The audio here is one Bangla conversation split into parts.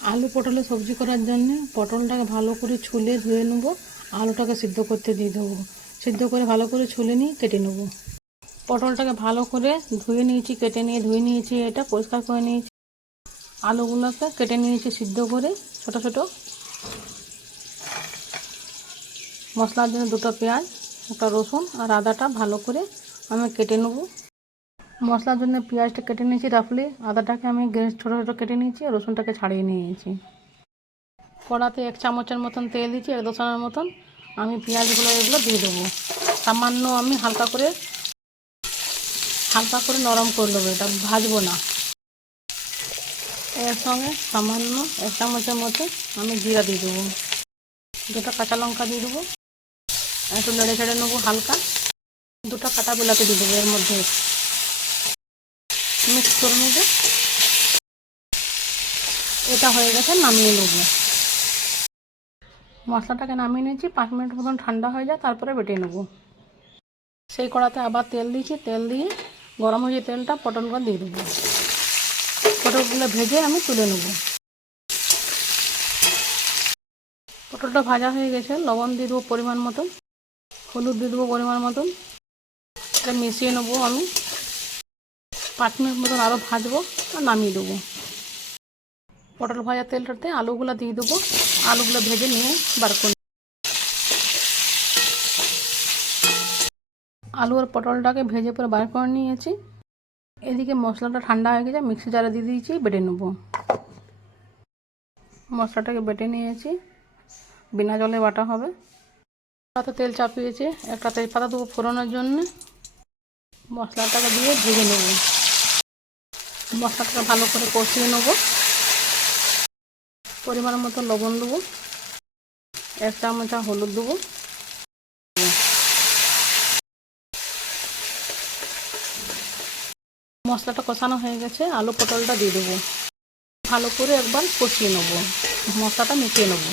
আলু পটলের সবজি করার জন্য পটলটাকে ভালো করে ছুলে ধুয়ে নেব, আলুটাকে সিদ্ধ করতে দিয়ে দেবো। সিদ্ধ করে ভালো করে ছুলে নিয়ে কেটে নেব। পটলটাকে ভালো করে ধুয়ে নিয়েছি, কেটে নিয়ে ধুয়ে নিয়েছি, এটা পরিষ্কার করে নিয়েছি। আলুগুলোকে কেটে নিয়েছি সিদ্ধ করে ছোট ছোট। মশলার জন্য দুটো পেঁয়াজ, একটা রসুন আর আদাটা ভালো করে আমি কেটে নেব। মশলার জন্য পেঁয়াজটা কেটে নিয়েছি রাফলি আদাটাকে আমি গ্যাস ছোটো ছোটো কেটে নিয়েছি আর রসুনটাকে ছাড়িয়ে নিয়েছি। কড়াতে এক চামচের মতন তেল দিয়েছি, এক দোসানের মতন। আমি পেঁয়াজগুলো এগুলো দিয়ে দেবো। সামান্য আমি হালকা করে হালকা করে নরম করে দেবো এটা ভাজবো না। এর সঙ্গে সামান্য এক চামচের মতো আমি জিরা দিয়ে দেবো। দুটো কাঁচা লঙ্কা দিয়ে দেবো। একটু নেড়ে ছেড়ে নেব হালকা। দুটো কাঁটা বিলাতে দিয়ে দেবো এর মধ্যে। মিক্স করে নেব। এটা হয়ে গেছে, নামিয়ে নেব। মশলাটাকে নামিয়ে নিয়েছি, পাঁচ মিনিট মতন ঠান্ডা হয়ে যায় তারপরে বেটে নেব। সেই কড়াতে আবার তেল দিয়েছি, তেল দিয়ে গরম হয়ে তেলটা, পটলগুলো দিয়ে দেবো। পটলগুলো ভেজে আমি তুলে নেব। পটলটা ভাজা হয়ে গেছে, লবণ দিয়ে দেবো পরিমাণ মতন, হলুদ দিয়ে দেবো পরিমাণ মতন। এটা মিশিয়ে নেব আমি। পাঁচ মিনিট মতন আরও ভাজবো আর নামিয়ে দেবো। পটল ভাজা তেলটাতে আলুগুলো দিয়ে দেবো। আলুগুলো ভেজে নিয়ে বার করে আলু আর পটলটাকে ভেজে পরে বার করে নিয়েছি। এদিকে মশলাটা ঠান্ডা হয়ে গেছে মিক্সি জারে দিয়ে দিয়েছি, বেটে নেব। মশলাটাকে বেটে নিয়েছি, বিনা জলে বাটা হবে। তাতে তেল চাপিয়েছি, একটা তেজপাতা দেবো ফোড়নের জন্য। মশলাটাকে দিয়ে ভেজে নেব। মশলাটাকে ভালো করে কষিয়ে নেব। পরিমাণ মতো লবণ দেবো। এক চামচ হলুদ দেবো। মশলাটা কষানো হয়ে গেছে। আলু পটলটা দিয়ে দেবো। ভালো করে একবার কষিয়ে নেব। মশলাটা মিশিয়ে নেব।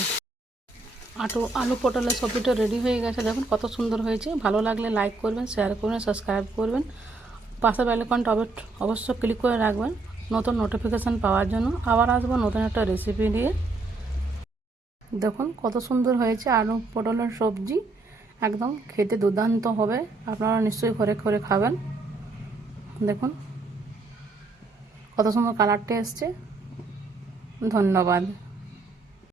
আটু, আলু পটলের সবজিটা রেডি হয়ে গেছে। দেখুন কত সুন্দর হয়েছে। ভালো লাগলে লাইক করবেন শেয়ার করবেন সাবস্ক্রাইব করবেন। পাশে বেলকনটা অবশ্য ক্লিক করে রাখবেন। নতুন নোটিফিকেশান পাওয়ার জন্য। আবার আসব নতুন একটা রেসিপি দিয়ে দেখুন কত সুন্দর হয়েছে আলু পটলের সবজি। একদম খেতে দুর্দান্ত হবে। আপনারা নিশ্চয়ই ঘরে ঘরে খাবেন। দেখুন কত সুন্দর কালারটা এসছে। ধন্যবাদ।